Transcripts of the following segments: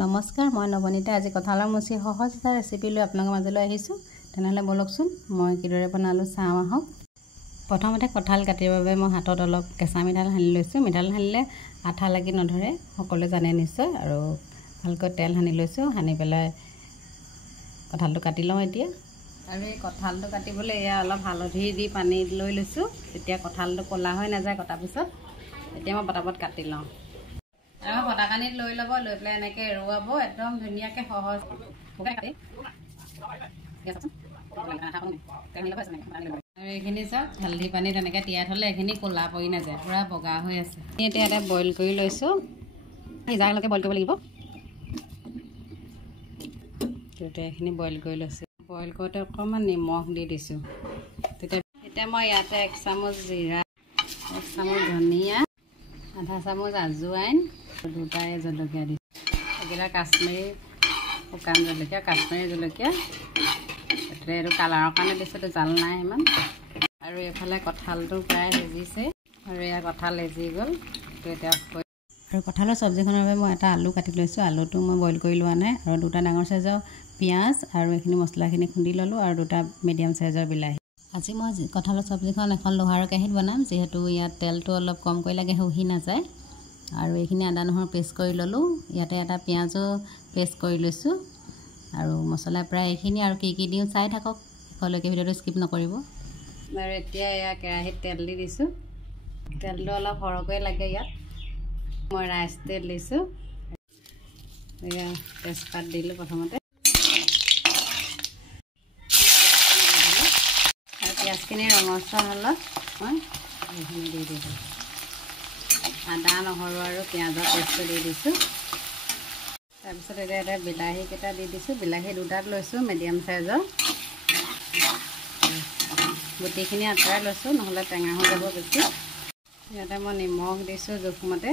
নমস্কাৰ, মই নৱনীতা। আজি কঁঠালৰ মুচি সহজ এটা ৰেচিপি লৈ আপোনালোকৰ মাজলৈ আহিছোঁ। তেনেহ'লে বলকচোন মই কিদৰে বনালোঁ চাওঁ আহক। প্ৰথমতে কঁঠাল কাটিবৰ বাবে মই হাতত অলপ কেঁচা মিঠাল সানি লৈছোঁ। মিঠাল সানিলে আঠা লাগি নধৰে, সকলোৱে জানে নিশ্চয়। আৰু ভালকৈ তেল সানি লৈছোঁ। সানি পেলাই কঁঠালটো কাটি লওঁ এতিয়া। আৰু এই কঁঠালটো কাটিবলৈ এয়া অলপ হালধি দি পানী লৈ লৈছোঁ, তেতিয়া কঁঠালটো ক'লা হৈ নাযায় কটাৰ পিছত। এতিয়া মই পটাপট কাটি লওঁ। আৰু বটাকানিত লৈ ল'ব, লৈ পেলাই এনেকৈ এৰুৱাব, একদম ধুনীয়াকৈ সহজ। আৰু এইখিনি চাওক, হালধি পানীত এনেকৈ তিয়াই থ'লে এইখিনি ক'লা পৰি নাযায়, পূৰা বগা হৈ আছে। এতিয়া এটা বইল কৰি লৈছোঁ, সিজালৈকে বইল কৰিব লাগিব। তেতিয়া এইখিনি বইল কৰি লৈছোঁ। বইল কৰোঁতে অকণমান নিমখ দি দিছোঁ। এতিয়া মই ইয়াতে 1 চামুচ জিৰা, 1 চামুচ ধনিয়া, আধা চামুচ আজৱাইন, 2টা জলকীয়া দিছোঁ। এইকেইটা কাশ্মীৰী শুকান জলকীয়া, কাশ্মীৰী জলকীয়া। এইটো কালাৰৰ কাৰণে দিছোঁ, এইটো জাল নাই ইমান। আৰু এইফালে কঁঠালটো প্ৰায় সিজিছে, আৰু এয়া কঁঠাল সিজি গ'ল। এতিয়া আৰু কঁঠালৰ চব্জিখনৰ বাবে মই এটা আলু কাটি লৈছোঁ। আলুটো মই বইল কৰি লোৱা নাই। আৰু 2টা ডাঙৰ চাইজৰ পিঁয়াজ, আৰু এইখিনি মছলাখিনি খুন্দি ল'লোঁ, আৰু 2টা মিডিয়াম চাইজৰ বিলাহী। আজি মই কঁঠালৰ চব্জিখন এখন লোহাৰ কেৰাহীত বনাম, যিহেতু ইয়াত তেলটো অলপ কমকৈ লাগে, শুহি নাযায়। আৰু এইখিনি আদা নহৰু পেষ্ট কৰি ল'লোঁ। ইয়াতে এটা পিঁয়াজো পেষ্ট কৰি লৈছোঁ। আৰু মছলা প্ৰায় এইখিনি, আৰু কি কি দিওঁ চাই থাকক, শেষলৈকে ভিডিঅ'টো স্কিপ নকৰিব। আৰু এতিয়া এয়া কেৰাহীত তেল দি দিছোঁ। তেলটো অলপ সৰহকৈ লাগে ইয়াত। মই ৰাইচ তেল দিছোঁ। এয়া তেজপাত দিলোঁ প্ৰথমতে। আৰু পিঁয়াজখিনি ৰঙচুৱা হ'লত মই এইখিনি দি দিছোঁ। আদা নহৰু আৰু পিঁয়াজৰ পেষ্টটো দি দিছোঁ। তাৰপিছত এতিয়া এটা বিলাহীকেইটা দি দিছোঁ। বিলাহী 2টাত লৈছোঁ, মিডিয়াম চাইজৰ। গুটিখিনি আঁতৰাই লৈছোঁ, নহ'লে টেঙা হৈ যাব বেছি। ইয়াতে মই নিমখ দিছোঁ জোখমতে।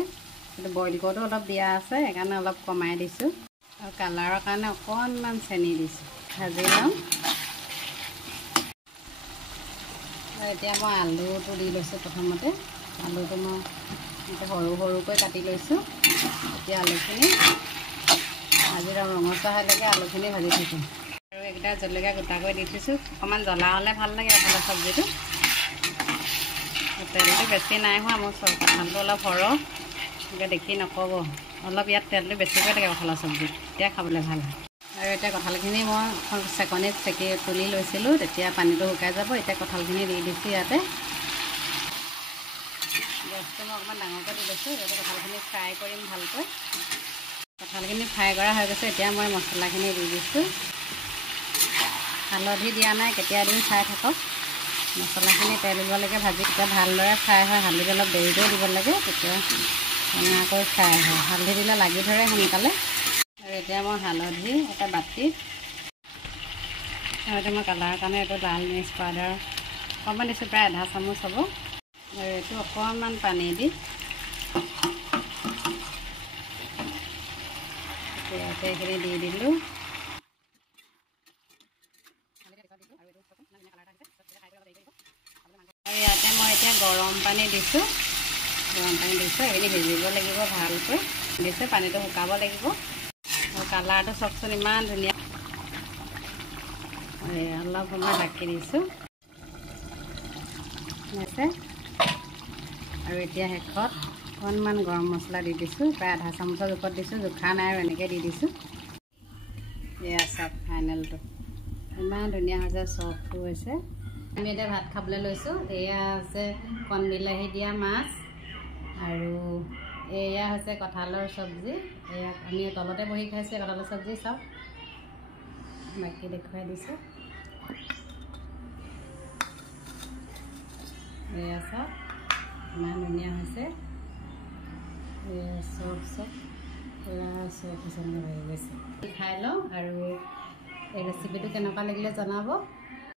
কিন্তু বইল কৰোঁতেও অলপ দিয়া আছে, সেইকাৰণে অলপ কমাই দিছোঁ। আৰু কালাৰৰ কাৰণে অকণমান চেনি দিছোঁ। ভাজি লওঁ। আৰু এতিয়া মই আলুটো দি লৈছোঁ প্ৰথমতে। আলুটো মই সৰু সৰুকৈ কাটি লৈছোঁ। এতিয়া আলুখিনি ভাজি লওঁ, ৰঙচুৱা হ'লেকে আলুখিনি ভাজি থৈছোঁ। আৰু এইকেইটা জলকীয়া গোটাকৈ দি থৈছোঁ। অকণমান জ্বলা হ'লে ভাল লাগে কঁঠালৰ চব্জিটো। তেলটো বেছি নাই হোৱা, মোৰ কঁঠালটো অলপ সৰহ, গতিকে দেখি নক'ব। অলপ ইয়াত তেলটো বেছিকৈ থাকে কঁঠালৰ চব্জিত, তেতিয়া খাবলৈ ভাল হয়। আৰু এতিয়া কঁঠালখিনি মই চেকনিত চেকি তুলি লৈছিলোঁ, তেতিয়া পানীটো শুকাই যাব। এতিয়া কঁঠালখিনি দি দিছোঁ ইয়াতে। গেছটো মই অকণমান ডাঙৰকৈ দি লৈছোঁ, যাতে কঁঠালখিনি ফ্ৰাই কৰিম ভালকৈ। কঁঠালখিনি ফ্ৰাই কৰা হৈ গৈছে। এতিয়া মই মছলাখিনি দি দিছোঁ। হালধি দিয়া নাই, কেতিয়া দিম চাই থাকক। মছলাখিনি তেল ওলোৱালৈকে ভাজি, তেতিয়া ভালদৰে ফ্ৰাই হয়। হালধি অলপ দেৰিকৈ দিব লাগে, তেতিয়া ধুনীয়াকৈ ফ্ৰাই হয়। হালধি দিলে লাগি ধৰে সোনকালে। আৰু এতিয়া মই হালধি এটা বাতিত, আৰু এতিয়া মই কালাৰৰ কাৰণে এইটো লাল মিৰ্চ পাউডাৰ অকণমান দিছোঁ, প্ৰায় আধা চামুচ হ'ব। আৰু এইটো অকণমান পানী দি ইয়াতে এইখিনি দি দিলোঁ। আৰু ইয়াতে মই এতিয়া গৰম পানী দিছোঁ। এইখিনি সিজিব লাগিব ভালকৈ দিছোঁ। পানীটো শুকাব লাগিব। আৰু কালাৰটো চাওকচোন ইমান ধুনীয়া। অলপ সময় ঢাকি দিছোঁ। আৰু এতিয়া শেষত অকণমান গৰম মছলা দি দিছোঁ, প্ৰায় আধা চামুচৰ জোখত দিছোঁ। জোখা নাই আৰু এনেকৈ দি দিছোঁ। এয়া চাওক ফাইনেলটো ইমান ধুনীয়া হৈছে, চফ্টো হৈছে। আমি এতিয়া ভাত খাবলৈ লৈছোঁ। এয়া হৈছে কণ বিলাহী দিয়া মাছ, আৰু এয়া হৈছে কঁঠালৰ চব্জি। এয়া আমি তলতে বহি খাইছোঁ কঁঠালৰ চব্জি। চাওক, বাকী দেখুৱাই দিছোঁ। এয়া চাওক ইমান ধুনীয়া হৈছে। এয়া চব পূৰা চব পচন্দ হৈ গৈছে। খাই লওঁ। আৰু এই ৰেচিপিটো কেনেকুৱা লাগিলে জনাব।